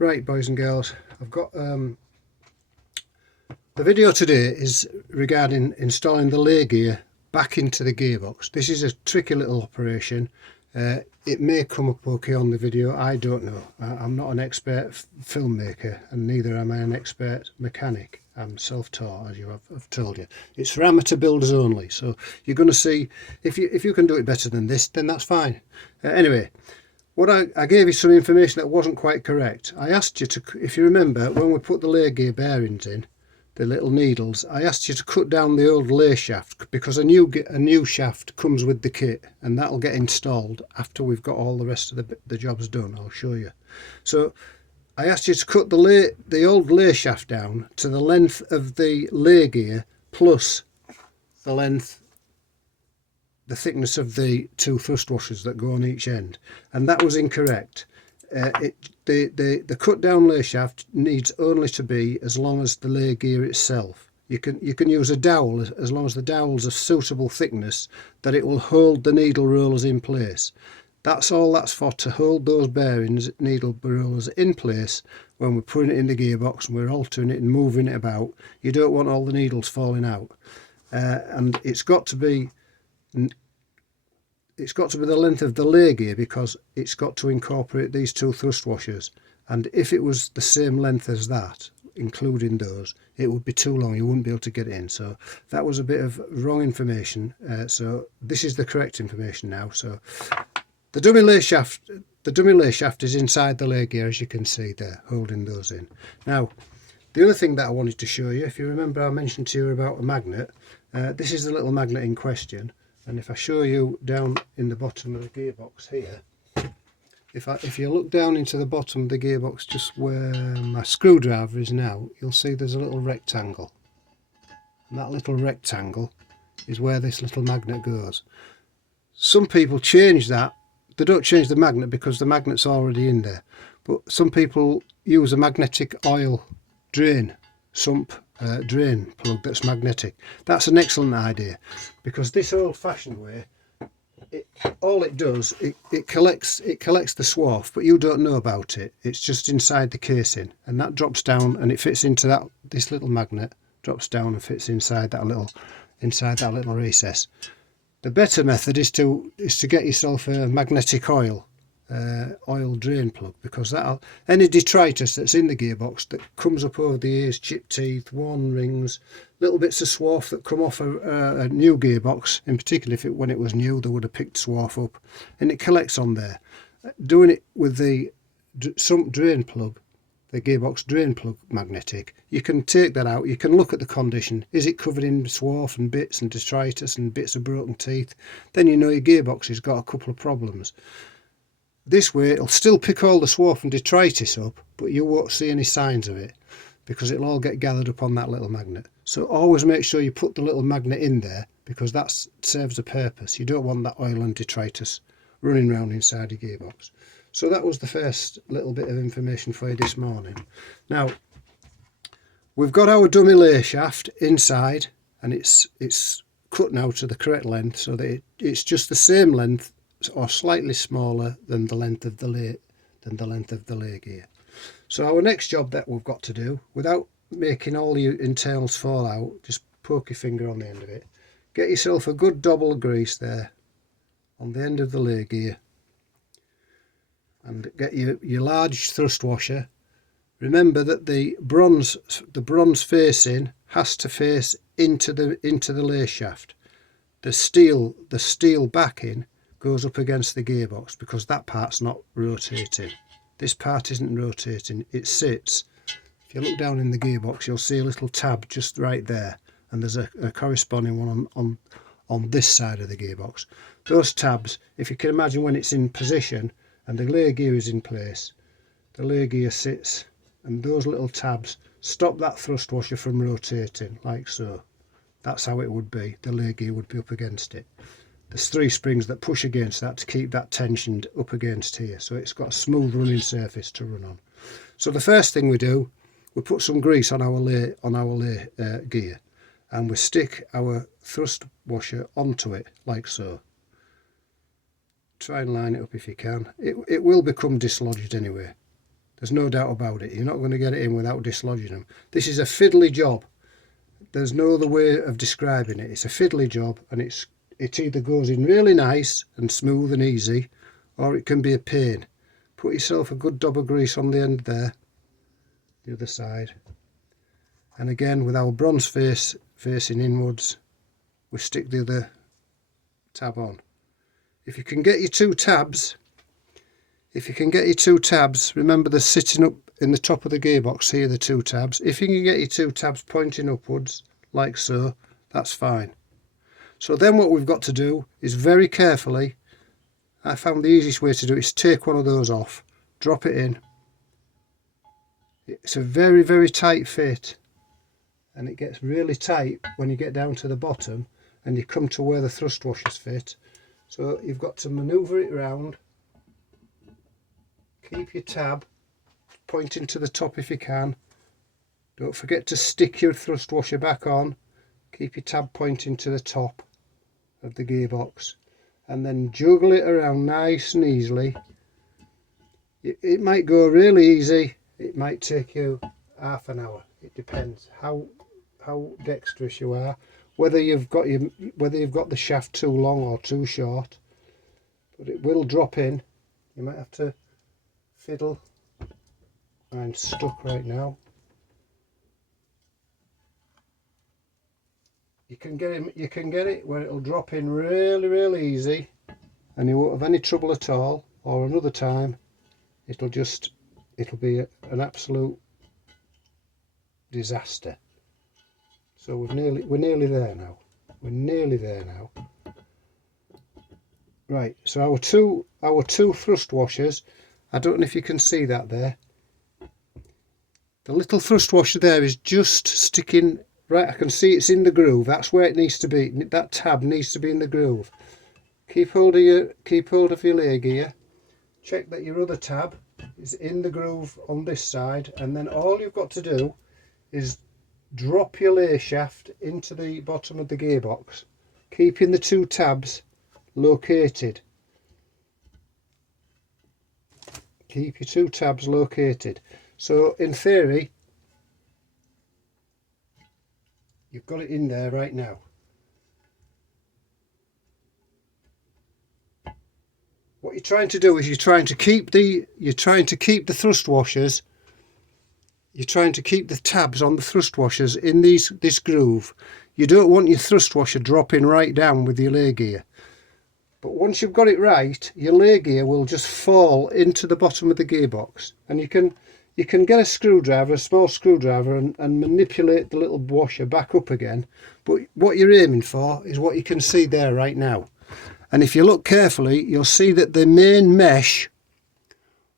Right, boys and girls, I've got the video today is regarding installing the laygear back into the gearbox. This is a tricky little operation. It may come up okay on the video, I don't know. I'm not an expert filmmaker, and neither am I an expert mechanic. I'm self-taught, as I've told you. It's for amateur builders only, so you're going to see if you can do it better than this, then that's fine. Anyway, what I gave you some information that wasn't quite correct. I asked you to, if you remember, when we put the laygear bearings in, the little needles, I asked you to cut down the old lay shaft, because a new shaft comes with the kit, and that'll get installed after we've got all the rest of the jobs done. I'll show you. So I asked you to cut the old lay shaft down to the length of the laygear plus the thickness of the two thrust washers that go on each end, and that was incorrect. The cut down lay shaft needs only to be as long as the lay gear itself. You can use a dowel as long as the dowel's of suitable thickness that it will hold the needle rollers in place. That's all that's for, to hold those bearings, needle rollers in place when we're putting it in the gearbox and we're altering it and moving it about. You don't want all the needles falling out, and it's got to be the length of the laygear, because it's got to incorporate these two thrust washers, and if it was the same length as that, including those, it would be too long. You wouldn't be able to get it in. So that was a bit of wrong information, so this is the correct information now. So the dummy lay shaft is inside the laygear, as you can see there, holding those in. Now the other thing that I wanted to show you, if you remember, I mentioned to you about a magnet. This is the little magnet in question. And if I show you down in the bottom of the gearbox here, if you look down into the bottom of the gearbox, just where my screwdriver is now, you'll see there's a little rectangle. And that little rectangle is where this little magnet goes. Some people change that. They don't change the magnet because the magnet's already in there. But some people use a magnetic oil drain sump drain plug that's magnetic. That's an excellent idea, because this old-fashioned way, all it does, it collects the swarf, but you don't know about it. It's just inside the casing, and that drops down and it fits into this little magnet, drops down and fits inside that little recess. The better method is to get yourself a magnetic oil drain plug, because any detritus that's in the gearbox that comes up over the ears, chip teeth, worn rings, little bits of swarf that come off a new gearbox, in particular when it was new, they would have picked swarf up, and it collects on there. Doing it with the sump drain plug, the gearbox drain plug magnetic, you can take that out. You can look at the condition. Is it covered in swarf and bits and detritus and bits of broken teeth? Then you know your gearbox has got a couple of problems. This way it'll still pick all the swarf and detritus up, but you won't see any signs of it, because it'll all get gathered up on that little magnet. So always make sure you put the little magnet in there, because that serves a purpose. You don't want that oil and detritus running around inside your gearbox. So that was the first little bit of information for you this morning. Now we've got our dummy lay shaft inside, and it's cut now to the correct length, so that it's just the same length or slightly smaller than the length of the lay gear. So our next job that we've got to do, without making all your internals fall out, just poke your finger on the end of it. Get yourself a good dobble of grease there on the end of the lay gear, and get your large thrust washer. Remember that the bronze facing has to face into the lay shaft. The steel backing goes up against the gearbox, because that part's not rotating. This part isn't rotating, it sits. If you look down in the gearbox, you'll see a little tab just right there, and there's a corresponding one on this side of the gearbox. Those tabs, if you can imagine, when it's in position and the lay gear is in place, the lay gear sits, and those little tabs stop that thrust washer from rotating, like so. That's how it would be. The lay gear would be up against it. There's 3 springs that push against that to keep that tensioned up against here, so it's got a smooth running surface to run on. So the first thing we do, we put some grease on our lay gear, and we stick our thrust washer onto it like so. Try and line it up if you can. It will become dislodged anyway. There's no doubt about it. You're not going to get it in without dislodging them. This is a fiddly job. There's no other way of describing it. It's a fiddly job, and it either goes in really nice and smooth and easy, or it can be a pain. Put yourself a good dab of grease on the end there, the other side. And again, with our bronze face facing inwards, we stick the other tab on. If you can get your two tabs, remember they're sitting up in the top of the gearbox here, the two tabs. If you can get your two tabs pointing upwards, like so, that's fine. So then what we've got to do is very carefully, I found the easiest way to do it is take one of those off, drop it in. It's a very, very tight fit, and it gets really tight when you get down to the bottom and you come to where the thrust washers fit. So you've got to manoeuvre it round, keep your tab pointing to the top if you can. Don't forget to stick your thrust washer back on. Keep your tab pointing to the top of the gearbox, and then juggle it around nice and easily. It might go really easy, it might take you half an hour. It depends how dexterous you are, whether you've got the shaft too long or too short. But it will drop in. You might have to fiddle. I'm stuck right now. You can get it where it'll drop in really, really easy, and you won't have any trouble at all. Or another time, it'll be an absolute disaster. So we're nearly there now. We're nearly there now. Right. So our two thrust washers. I don't know if you can see that there. The little thrust washer there is just sticking. Right, I can see it's in the groove. That's where it needs to be. That tab needs to be in the groove. Keep hold of your laygear. Check that your other tab is in the groove on this side, and then all you've got to do is drop your lay shaft into the bottom of the gearbox, keeping the two tabs located. Keep your two tabs located. So in theory, you've got it in there right now. What you're trying to do is you're trying to keep the thrust washers. You're trying to keep the tabs on the thrust washers in this groove. You don't want your thrust washer dropping right down with your laygear. But once you've got it right, your laygear will just fall into the bottom of the gearbox, and you can get a screwdriver, a small screwdriver, and manipulate the little washer back up again. But what you're aiming for is what you can see there right now. And if you look carefully, you'll see that the main mesh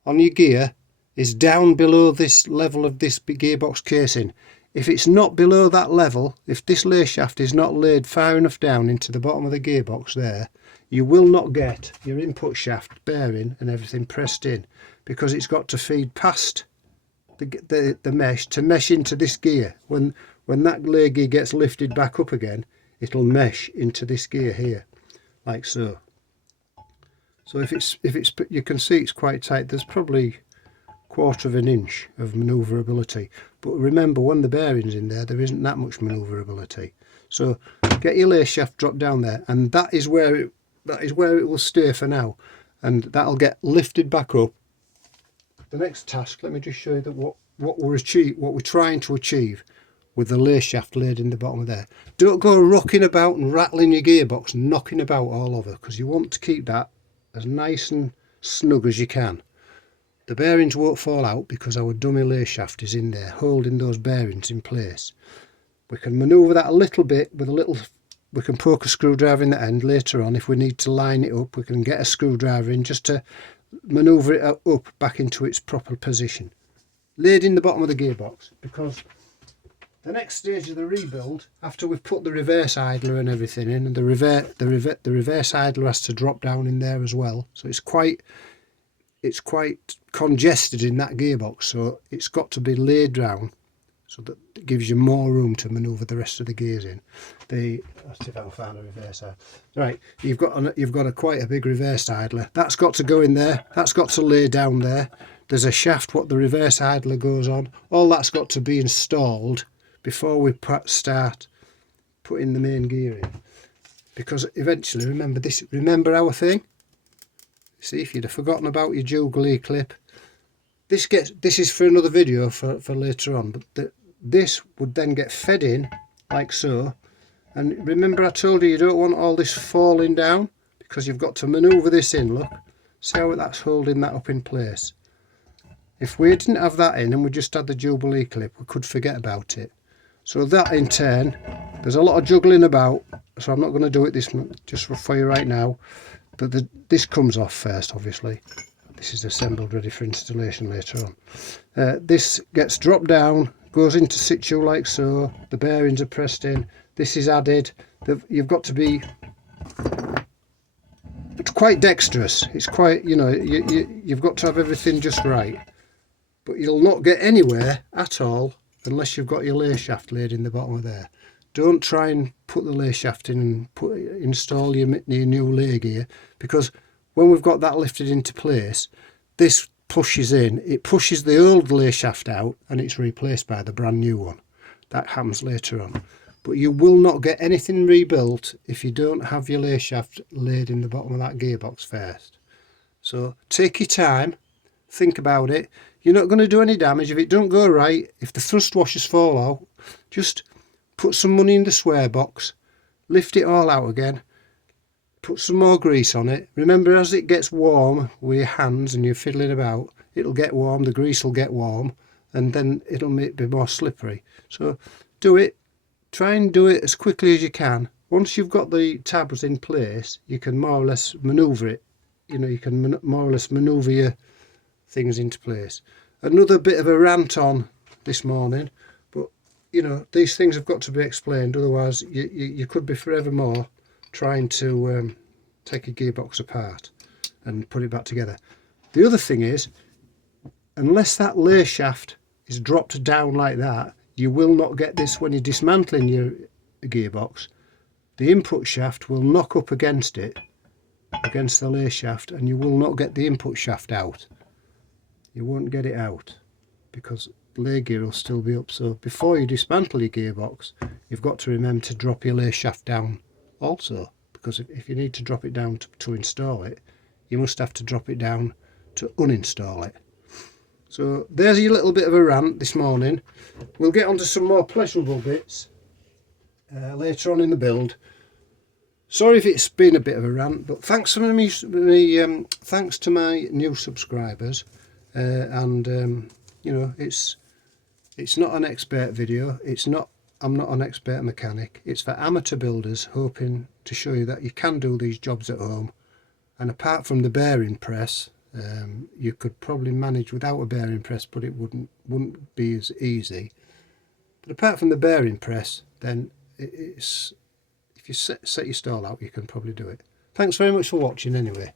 on your gear is down below this level of this gearbox casing. If it's not below that level, if this lay shaft is not laid far enough down into the bottom of the gearbox there, you will not get your input shaft bearing and everything pressed in, because it's got to feed past the mesh to mesh into this gear. When that lay gear gets lifted back up again, it'll mesh into this gear here, like so. So if it's you can see it's quite tight. There's probably 1/4 of an inch of manoeuvrability, but remember, when the bearing's in there, there isn't that much manoeuvrability. So get your lay shaft dropped down there, and that is where it will stay for now, and that'll get lifted back up. The next task, let me just show you that what we're trying to achieve with the lay shaft laid in the bottom of there. Don't go rocking about and rattling your gearbox and knocking about all over, because you want to keep that as nice and snug as you can. The bearings won't fall out because our dummy lay shaft is in there holding those bearings in place. We can manoeuvre that a little bit with we can poke a screwdriver in the end later on if we need to line it up. We can get a screwdriver in just to manoeuvre it up back into its proper position. Laid in the bottom of the gearbox, because the next stage of the rebuild, after we've put the reverse idler and everything in, and the reverse idler has to drop down in there as well, so it's quite congested in that gearbox, so it's got to be laid down so that it gives you more room to manoeuvre the rest of the gears in. Let's see if I can find a reverse idler. Right, you've got quite a big reverse idler. That's got to go in there. That's got to lay down there. there's a shaft what the reverse idler goes on. All that's got to be installed before we start putting the main gear in, because eventually, remember our thing. See, if you'd have forgotten about your jubilee clip, this is for another video for later on, but this would then get fed in like so. And remember I told you don't want all this falling down, because you've got to manoeuvre this in. Look, see how that's holding that up in place. If we didn't have that in and we just had the jubilee clip, we could forget about it. So that in turn, there's a lot of juggling about, so I'm not going to do it just for you right now. But this comes off first, obviously. This is assembled ready for installation later on. This gets dropped down, goes into situ like so. The bearings are pressed in. This is added. You've got to be, it's quite dexterous. It's quite, you know, you've got to have everything just right. But you'll not get anywhere at all unless you've got your lay shaft laid in the bottom of there. Don't try and put the lay shaft in and install your new lay gear, because when we've got that lifted into place, this pushes in, it pushes the old lay shaft out and it's replaced by the brand new one. That happens later on. But you will not get anything rebuilt if you don't have your lay shaft laid in the bottom of that gearbox first. So take your time, think about it. You're not going to do any damage if it don't go right. If the thrust washers fall out, just put some money in the swear box, lift it all out again, put some more grease on it. Remember, as it gets warm with your hands and you're fiddling about, it'll get warm, the grease will get warm, and then it'll be more slippery. So do it, try and do it as quickly as you can. Once you've got the tabs in place, you can more or less manoeuvre it. You know, you can more or less manoeuvre your things into place. Another bit of a rant on this morning, but you know, these things have got to be explained, otherwise you could be forevermore trying to take a gearbox apart and put it back together. The other thing is, unless that lay shaft is dropped down like that, you will not get this when you're dismantling your gearbox. The input shaft will knock up against it, against the lay shaft, and you will not get the input shaft out. You won't get it out because lay gear will still be up. So before you dismantle your gearbox, you've got to remember to drop your lay shaft down also, because if you need to drop it down to install it, you must have to drop it down to uninstall it. So there's your little bit of a rant this morning. We'll get on to some more pleasurable bits later on in the build. Sorry if it's been a bit of a rant, but thanks to my new subscribers. You know, it's not an expert video. I'm not an expert mechanic. It's for amateur builders, hoping to show you that you can do these jobs at home. And apart from the bearing press, you could probably manage without a bearing press, but it wouldn't be as easy. But apart from the bearing press, then if you set your stall out, you can probably do it. Thanks very much for watching anyway.